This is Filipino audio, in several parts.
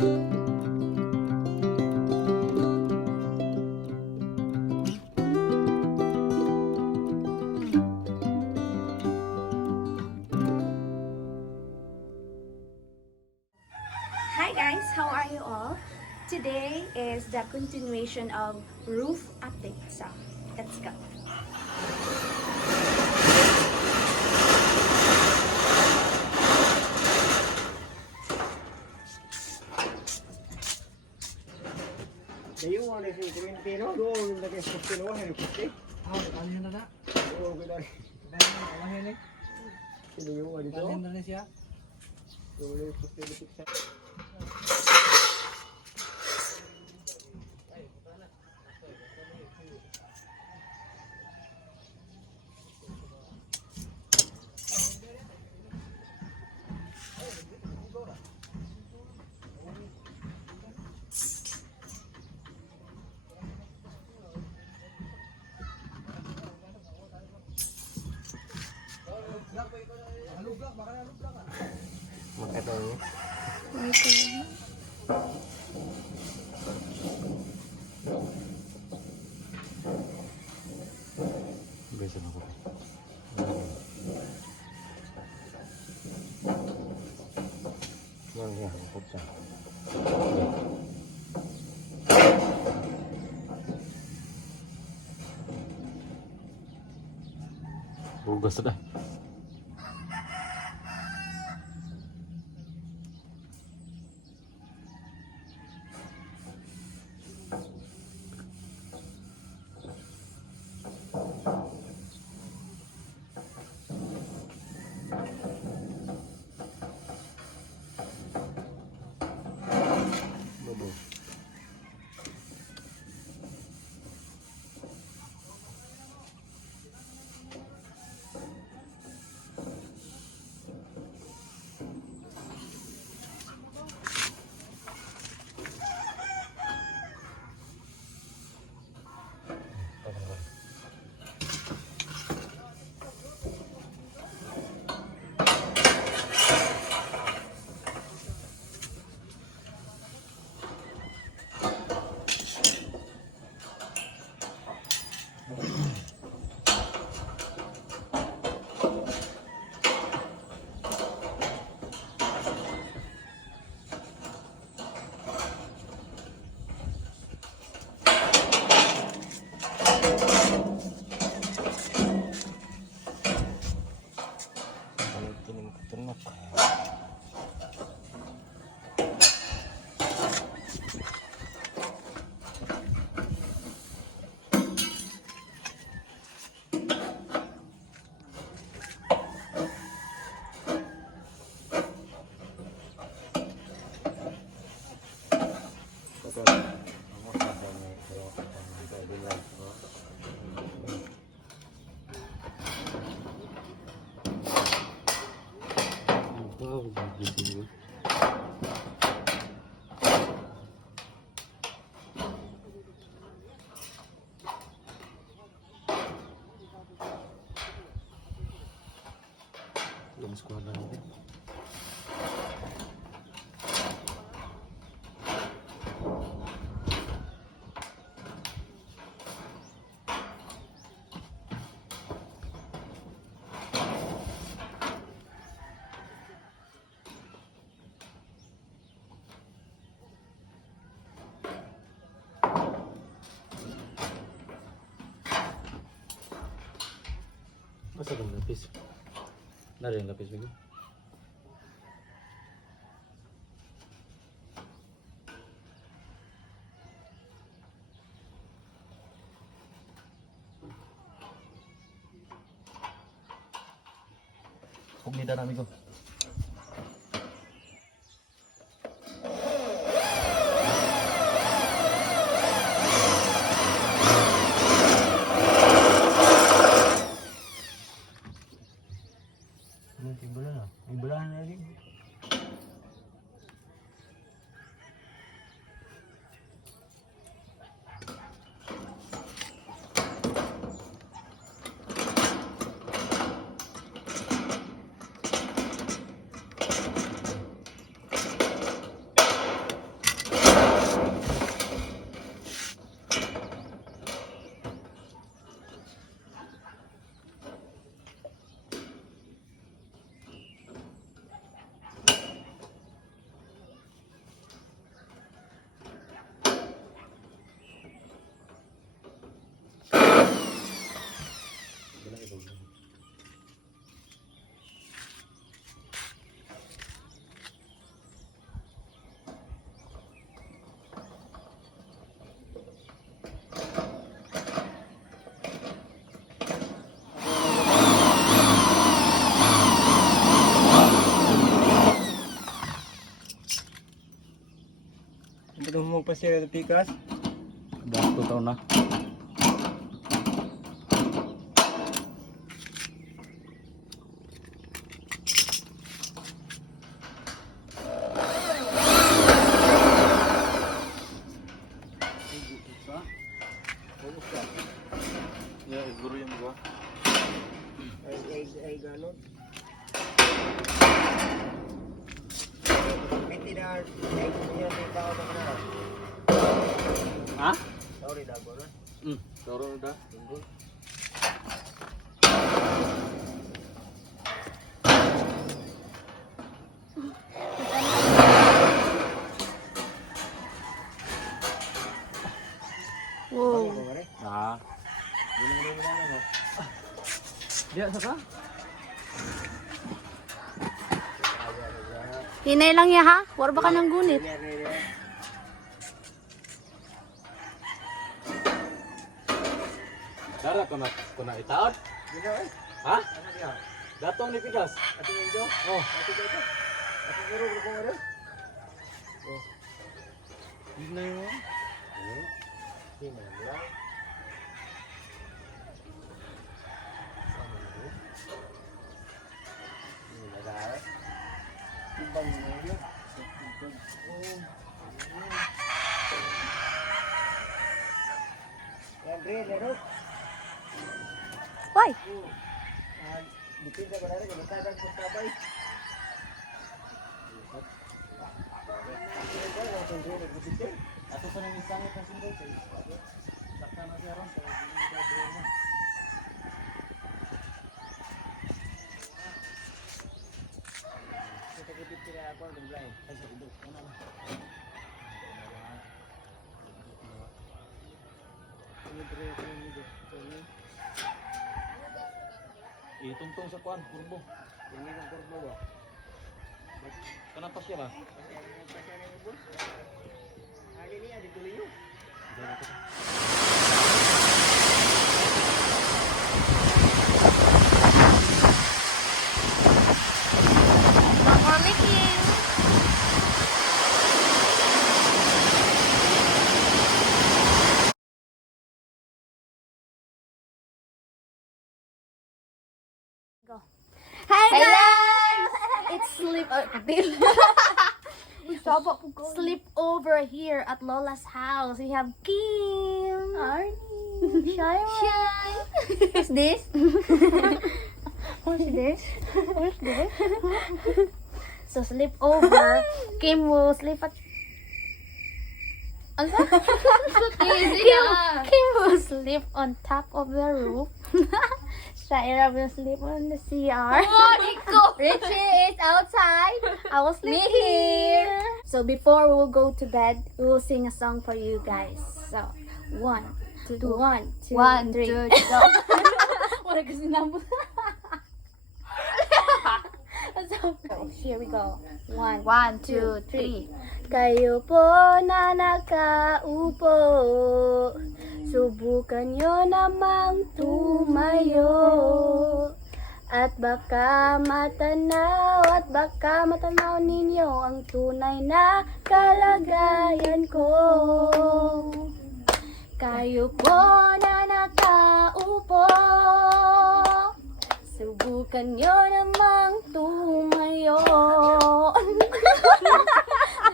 Hi guys, how are you all? Today is the continuation of roof update. So, let's go. Dayo mo na si Quintino, doon na kayo sa Quintino, ano puti? Kalian na na. Oo, gano'n. Kalian na. Sino yung ano dito? Kalian na siya. Yung ulit puti na piksa. Makatong. Biasa ako. Lang ya, kopsa. Bugas na. Belum sekolah lagi. Masa bang lapis? Nari yang lapis begini. Comida na amigo. Timbulan lagi. Belum mau pasir itu pikas. Udah 1 tahun na. Ya, guru yang gua. Ay ganun. Tidak, punya kita udah kenal. Hah? Sorry dah gua. Turun udah. Tunggu. Wow. Nah. Dia saka? Hinay lang ya ha? War ba ka ng gunit? Dara kuna itaot. Ha? Datong ni pikas. Ating injo. Oh. Ating guru ko ngaro. Oh. Hindi mo. Sino lang? Timbang mo yun. Yan, Dre, laro. Why? Dipinda ko na rin, magkadang po sabay. Ato sa nang isang ito sundot. Sakta na siya ron. Kita kutip kira ako ng blind. Ay, sa ibo. Ano na? Ano Dre, ako ng ibo. Itungtong sa kuan, kurbo. Ini ang korbo ba? Kenapa siya ba? Ano niya, dito liyo. Mamamikin. Hi guys! It's sleep over here at Lola's house. We have Kim, Arnie, Shai. Who's this? Who's this? Who's this? So sleep over. Kim will sleep at. Kim will sleep on top of the roof. Shaira will sleep on the CR. Richie is outside. I will sleep here. So before we will go to bed, we will sing a song for you guys. So 1, 2, 1, 2, 3, go. Wala kasi nabot. So here we go. 1, 2, 3. Kayo po na nakaupo, subukan nyo namang tumayo. At baka matanaw ninyo ang tunay na kalagayan ko. Kayo po na nakaupo, subukan nyo namang tumayo.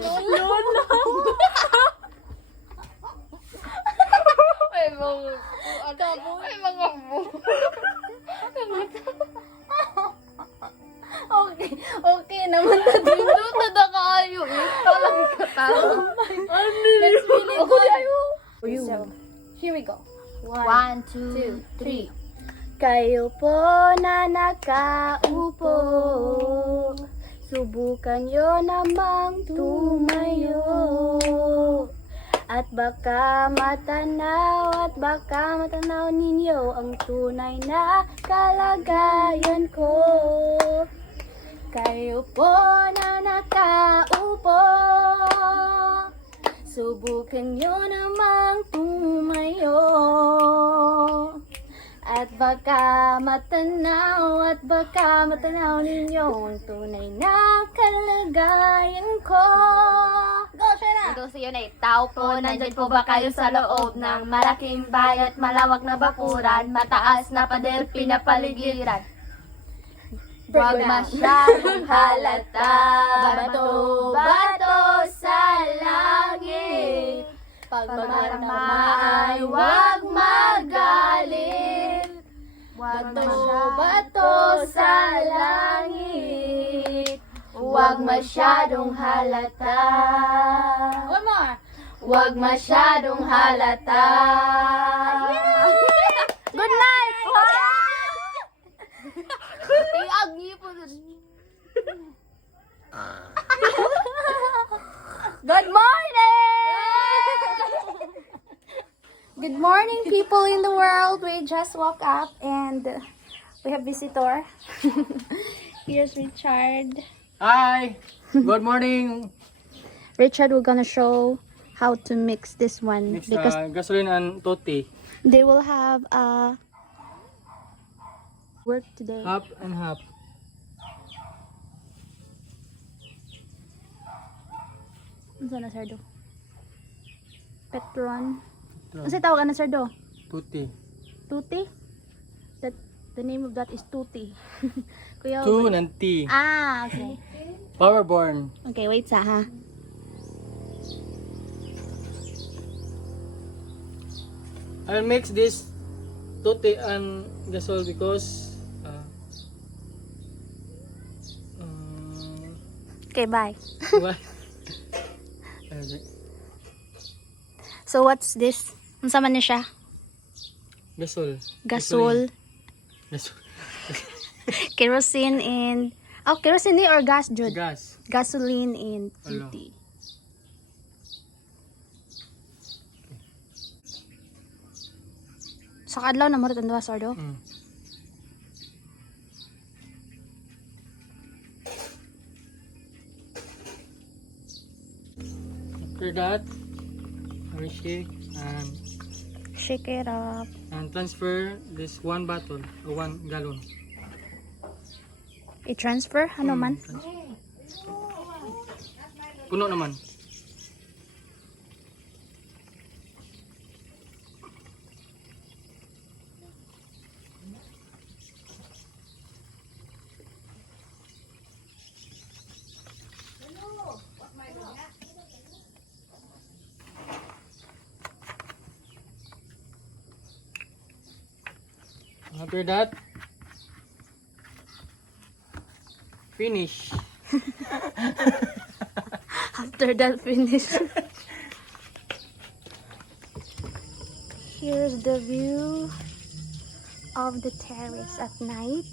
Lolo. Okay naman ta dito tada kayo eh. Talang katawa. Let's feel it. So, here we go. 1, 2, 3. Kayo po na nakaupo, subukan nyo namang tumayo. At baka matanaw ninyo ang tunay na kalagayan ko. Kayo po na nakaupo, subukan nyo namang tumayo. At baka matanaw ninyo ang tunay na kalagayan ko. Go, Shana! Go, sa iyo na tao po, nandyan po ba kayo sa loob ng malaking bahay at malawak na bakuran, mataas na pader pinapaligiran? Huwag masyadong halata, bato-bato sa langit. Pag magmarama ay huwag magalit. Huwag bato sa langit. Huwag masyadong halata. One more. Huwag masyadong halata. Good night! Good morning! Good morning, people in the world. We just woke up and we have visitor. Here's Richard. Hi! Good morning! Richard, we're gonna show how to mix this one Mix because gasoline and tutti. they will have work today. Half and half. Ano na sardo? Petron. Ano sa tawag na sardo? Tutti. Tuti? That the name of that is Tuti. Kuya. Two and T. Ah, okay. Powerborn. Okay, wait sa ha. I'll mix this tutti and gasol because Okay, bye. what? So what's this? Unsa man ni siya? Gasol. Gasol, Gasol. kerosene and kerosene ni or gas jud? Gas. Gasoline and Hello. tuti. Sa kadlaw na mo rin duha sardo. Mm. After that, we Shake it up. and transfer this 1 bottle or 1 gallon. I-transfer ano man? Puno naman. After that, finish. After that finish. Here's the view of the terrace at night.